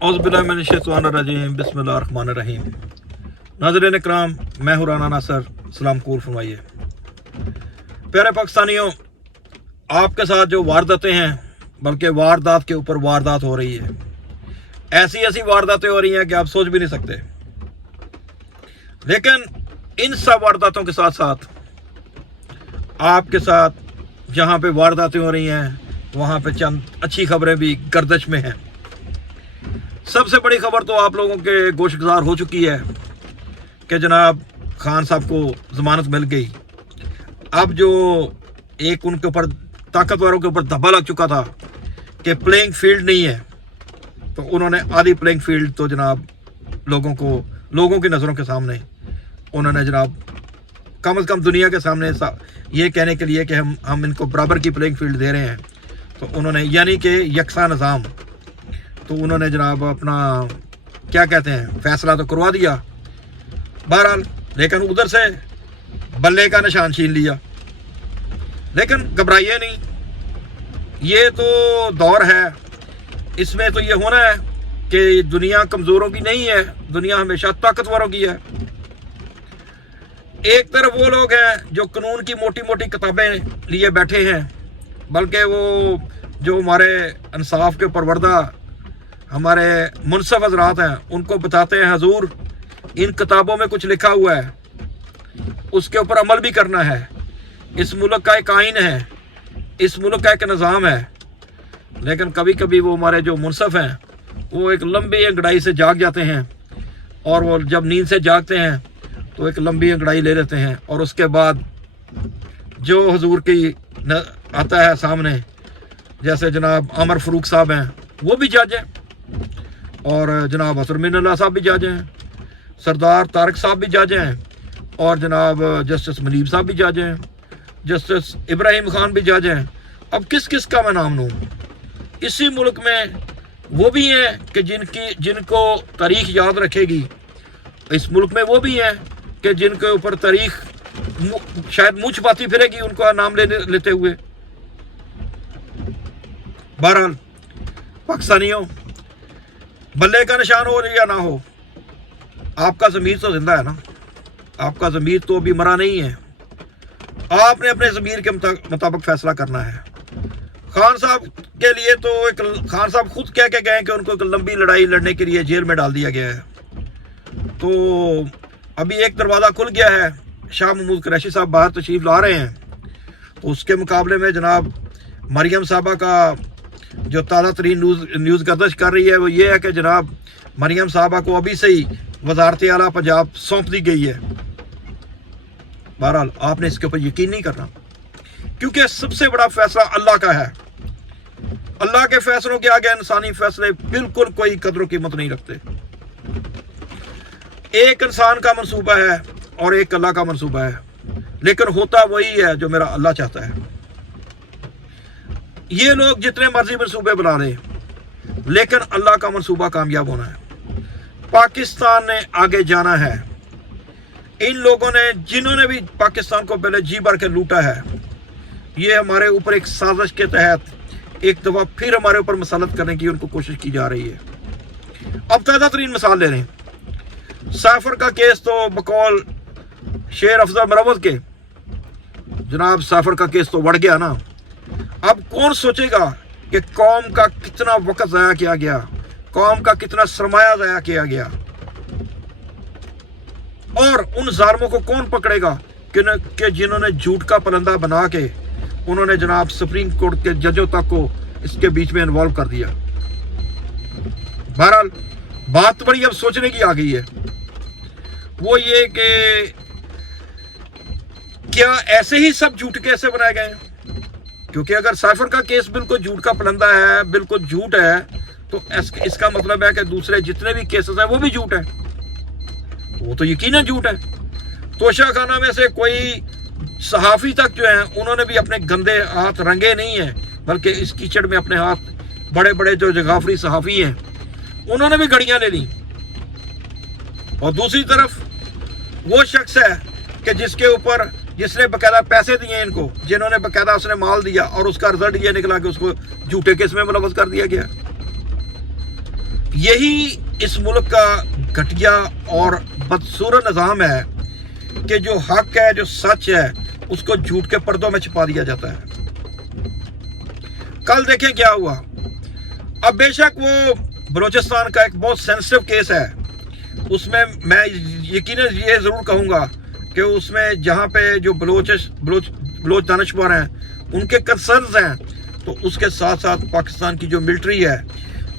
औज़ुबिल्लाहिमिनश्शैतानिर्रजीम बिस्मिल्लाहिर्रहमानिर्रहीम। नाज़रीन इकराम, मैं हूँ राना नासर, सलाम कबूल फरमाइए। प्यारे पाकिस्तानियों, आपके साथ जो वारदातें हैं, बल्कि वारदात के ऊपर वारदात हो रही है। ऐसी ऐसी वारदातें हो रही हैं कि आप सोच भी नहीं सकते। लेकिन इन सब वारदातों के साथ साथ आपके साथ जहाँ पे वारदातें हो रही हैं, वहाँ पे चंद अच्छी खबरें भी गर्दिश में हैं। सबसे बड़ी खबर तो आप लोगों के गोशगुजार हो चुकी है कि जनाब खान साहब को ज़मानत मिल गई। अब जो एक उनके ऊपर ताकतवरों के ऊपर धब्बा लग चुका था कि प्लेइंग फील्ड नहीं है, तो उन्होंने आधी प्लेइंग फील्ड तो जनाब लोगों की नज़रों के सामने उन्होंने जनाब कम से कम दुनिया के सामने ये कहने के लिए कि हम इनको बराबर की प्लेइंग फील्ड दे रहे हैं, तो उन्होंने यानी कि यकसा निज़ाम, तो उन्होंने जनाब अपना क्या कहते हैं फैसला तो करवा दिया बहरहाल। लेकिन उधर से बल्ले का निशान छीन लिया। लेकिन घबराइए नहीं, ये तो दौर है, इसमें तो ये होना है कि दुनिया कमज़ोरों की नहीं है, दुनिया हमेशा ताकतवरों की है। एक तरफ वो लोग हैं जो कानून की मोटी मोटी किताबें लिए बैठे हैं, बल्कि वो जो हमारे इंसाफ के परवरदा हमारे मुनसफ हजरात हैं, उनको बताते हैं हजूर इन किताबों में कुछ लिखा हुआ है, उसके ऊपर अमल भी करना है। इस मुल्क का एक आइन है, इस मुल्क का एक निज़ाम है। लेकिन कभी कभी वो हमारे जो मुनसफ हैं वो एक लंबी अंगड़ाई से जाग जाते हैं, और वो जब नींद से जागते हैं तो एक लंबी अंगड़ाई ले लेते हैं, और उसके बाद जो हजूर की आता है सामने, जैसे जनाब अमर फ़रूक साहब हैं वो भी जज हैं, और जनाब असर मिनल्ला साहब भी जज हैं, सरदार तारक साहब भी जज हैं, और जनाब जस्टिस मुनीब साहब भी जज हैं, जस्टिस इब्राहिम खान भी जज हैं। अब किस किस का मैं नाम लूँ? इसी मुल्क में वो भी हैं कि जिनको तारीख़ याद रखेगी, इस मुल्क में वो भी हैं कि जिनके ऊपर तारीख़ शायद मुँह छुपाती फिरेगी उनका नाम लेते हुए। बहरहाल पाकिस्तानियों, बल्ले का निशान हो या ना हो, आपका ज़मीर तो जिंदा है ना, आपका ज़मीर तो अभी मरा नहीं है। आपने अपने ज़मीर के मुताबिक फ़ैसला करना है। खान साहब के लिए तो एक खान साहब खुद कह के गए कि उनको एक लंबी लड़ाई लड़ने के लिए जेल में डाल दिया गया है। तो अभी एक दरवाज़ा खुल गया है, शाह महमूद कुरैशी साहब बाहर तशरीफ़ ला रहे हैं, तो उसके मुकाबले में जनाब मरियम साहबा का जो ताज़ा तरीन न्यूज़ गर्दिश कर रही है वो ये है कि जनाब मरियम साहबा को अभी से ही वज़ारत आला पंजाब सौंप दी गई है। बहरहाल आपने इसके ऊपर यकीन नहीं करना, क्योंकि सबसे बड़ा फैसला अल्लाह का है। अल्लाह के फैसलों के आगे इंसानी फैसले बिल्कुल कोई कदर कीमत नहीं रखते। एक इंसान का मंसूबा है और एक अल्लाह का मंसूबा है, लेकिन होता वही है जो मेरा अल्लाह चाहता है। ये लोग जितने मर्जी मंसूबे बना लें, लेकिन अल्लाह का मंसूबा कामयाब होना है। पाकिस्तान ने आगे जाना है। इन लोगों ने जिन्होंने भी पाकिस्तान को पहले जी भर के लूटा है, ये हमारे ऊपर एक साजिश के तहत एक दफ़ा फिर हमारे ऊपर मसलत करने की उनको कोशिश की जा रही है। अब ताज़ा तरीन मिसाल ले लें, साफर का केस तो बकौल शेर अफजल मरवत के जनाब साफर का केस तो बढ़ गया ना। अब कौन सोचेगा कि कौम का कितना वक्त ज़ाया किया गया, कौम का कितना सरमाया ज़ाया किया गया, और उन जालिमों को कौन पकड़ेगा कि जिन्होंने झूठ का पलंदा बना के उन्होंने जनाब सुप्रीम कोर्ट के जजों तक को इसके बीच में इन्वॉल्व कर दिया। बहरहाल बात बड़ी अब सोचने की आ गई है, वो ये कि क्या ऐसे ही सब झूठ कैसे बनाए गए हैं? क्योंकि अगर साइफर का केस बिल्कुल झूठ का पलंदा है, बिल्कुल झूठ है, तो इसका मतलब है कि दूसरे जितने भी केसेस हैं वो भी झूठ है, वो तो यकीनन झूठ है। तोशा खाना में से कोई सहाफ़ी तक जो हैं उन्होंने भी अपने गंदे हाथ रंगे नहीं हैं, बल्कि इस कीचड़ में अपने हाथ बड़े बड़े जो जगाफरी सहाफ़ी हैं उन्होंने भी घड़ियाँ ले ली। और दूसरी तरफ वो शख्स है कि जिसने बकायदा पैसे दिए इनको, जिन्होंने बकायदा उसने माल दिया, और उसका रिजल्ट ये निकला कि उसको झूठे केस में मुलव्वस कर दिया गया। यही इस मुल्क का घटिया और बदसूरत निज़ाम है कि जो हक है, जो सच है, उसको झूठ के पर्दों में छुपा दिया जाता है। कल देखें क्या हुआ। अब बेशक वो बलूचिस्तान का एक बहुत सेंसिटिव केस है, उसमें मैं यकीनन ये ज़रूर कहूँगा कि उसमें जहाँ पे जो बलोच दानिशवर हैं उनके कंसर्न्स हैं, तो उसके साथ साथ पाकिस्तान की जो मिलिट्री है,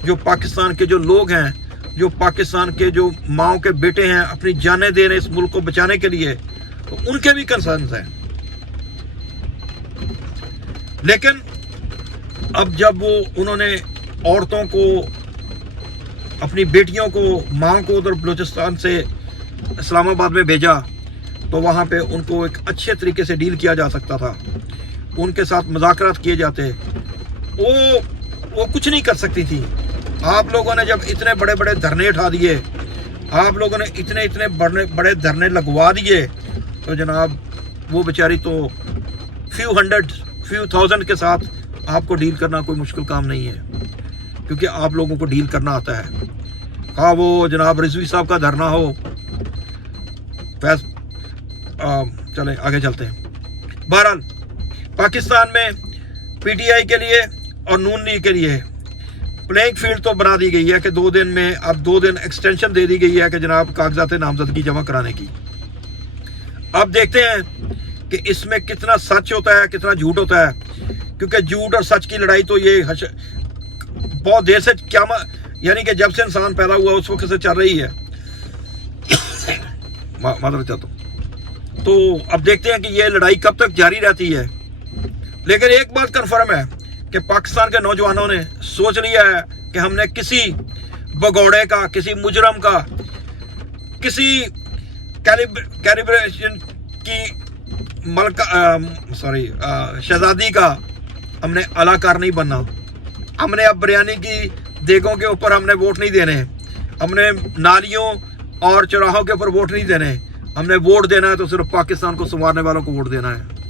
जो पाकिस्तान के जो लोग हैं, जो पाकिस्तान के जो माओ के बेटे हैं, अपनी जानें दे रहे हैं इस मुल्क को बचाने के लिए, तो उनके भी कंसर्न्स हैं। लेकिन अब जब वो उन्होंने औरतों को, अपनी बेटियों को, माओ को उधर बलूचिस्तान से इस्लामाबाद में भेजा, तो वहाँ पे उनको एक अच्छे तरीके से डील किया जा सकता था, उनके साथ मुज़ाकरात किए जाते। वो कुछ नहीं कर सकती थी। आप लोगों ने जब इतने बड़े बड़े धरने उठा दिए, आप लोगों ने इतने बड़े धरने लगवा दिए, तो जनाब वो बेचारी तो फ्यू थाउजेंड के साथ आपको डील करना कोई मुश्किल काम नहीं है, क्योंकि आप लोगों को डील करना आता है। हाँ, वो जनाब रिजवी साहब का धरना हो, चलें आगे चलते हैं। बहरहाल पाकिस्तान में पीटीआई के लिए और नून लीग के लिए प्लेइंग फील्ड तो बना दी गई है कि 2 दिन में, अब 2 दिन एक्सटेंशन दे दी गई है कि जनाब कागजात नामजदगी जमा कराने की। अब देखते हैं कि इसमें कितना सच होता है, कितना झूठ होता है, क्योंकि झूठ और सच की लड़ाई तो ये बहुत देर से, क्या यानी कि जब से इंसान पैदा हुआ उस वक्त से चल रही है। मादर चाहता हूँ। तो अब देखते हैं कि ये लड़ाई कब तक जारी रहती है। लेकिन एक बात कन्फर्म है कि पाकिस्तान के नौजवानों ने सोच लिया है कि हमने किसी भगौड़े का, किसी मुजरम का, किसी कैलिब्रेशन की शहजादी का हमने अलाकार नहीं बनना। हमने अब बिरयानी की देगों के ऊपर हमने वोट नहीं देने, हमने नालियों और चौराहों के ऊपर वोट नहीं देने। हमने वोट देना है तो सिर्फ पाकिस्तान को संवारने वालों को वोट देना है।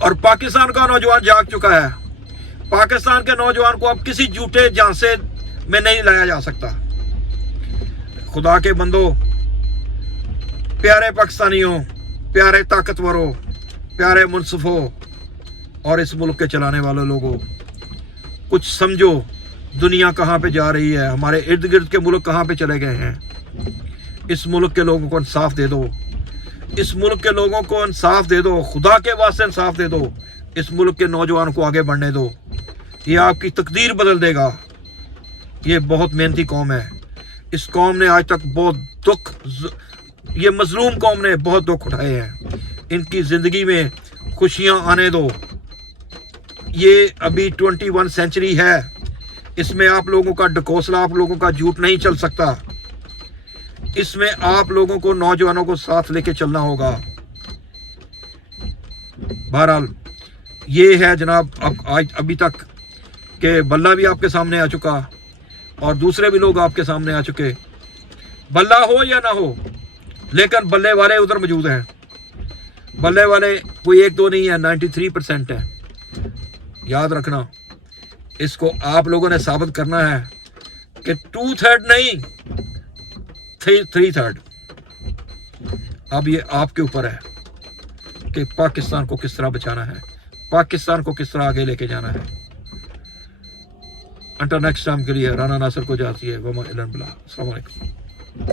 और पाकिस्तान का नौजवान जाग चुका है। पाकिस्तान के नौजवान को अब किसी झूठे झांसे में नहीं लाया जा सकता। खुदा के बंदो, प्यारे पाकिस्तानियों, प्यारे ताकतवरों, प्यारे मुनसिफों और इस मुल्क के चलाने वाले लोगों, कुछ समझो, दुनिया कहाँ पे जा रही है, हमारे इर्द गिर्द के मुल्क कहाँ पे चले गए हैं। इस मुल्क के लोगों को इंसाफ दे दो, इस मुल्क के लोगों को इंसाफ दे दो, खुदा के वास्ते इंसाफ दे दो। इस मुल्क के नौजवान को आगे बढ़ने दो, ये आपकी तकदीर बदल देगा। ये बहुत मेहनती कौम है। इस कौम ने आज तक बहुत दुख, ये मजलूम कौम ने बहुत दुख उठाए हैं। इनकी ज़िंदगी में खुशियाँ आने दो। ये अभी 21 सेंचुरी है, इसमें आप लोगों का ढकोसला, आप लोगों का झूठ नहीं चल सकता। इसमें आप लोगों को, नौजवानों को साथ लेके चलना होगा। बहरहाल ये है जनाब, आज अभी तक के बल्ला भी आपके सामने आ चुका और दूसरे भी लोग आपके सामने आ चुके। बल्ला हो या ना हो, लेकिन बल्ले वाले उधर मौजूद हैं। बल्ले वाले कोई 1-2 नहीं है, 93% है। याद रखना, इसको आप लोगों ने साबित करना है कि 2/3 नहीं, 3/3। अब ये आपके ऊपर है कि पाकिस्तान को किस तरह बचाना है, पाकिस्तान को किस तरह आगे लेके जाना है। अंटिल नेक्स्ट टाइम के लिए राना नासिर को जाती है। अस्सलाम वालेकुम।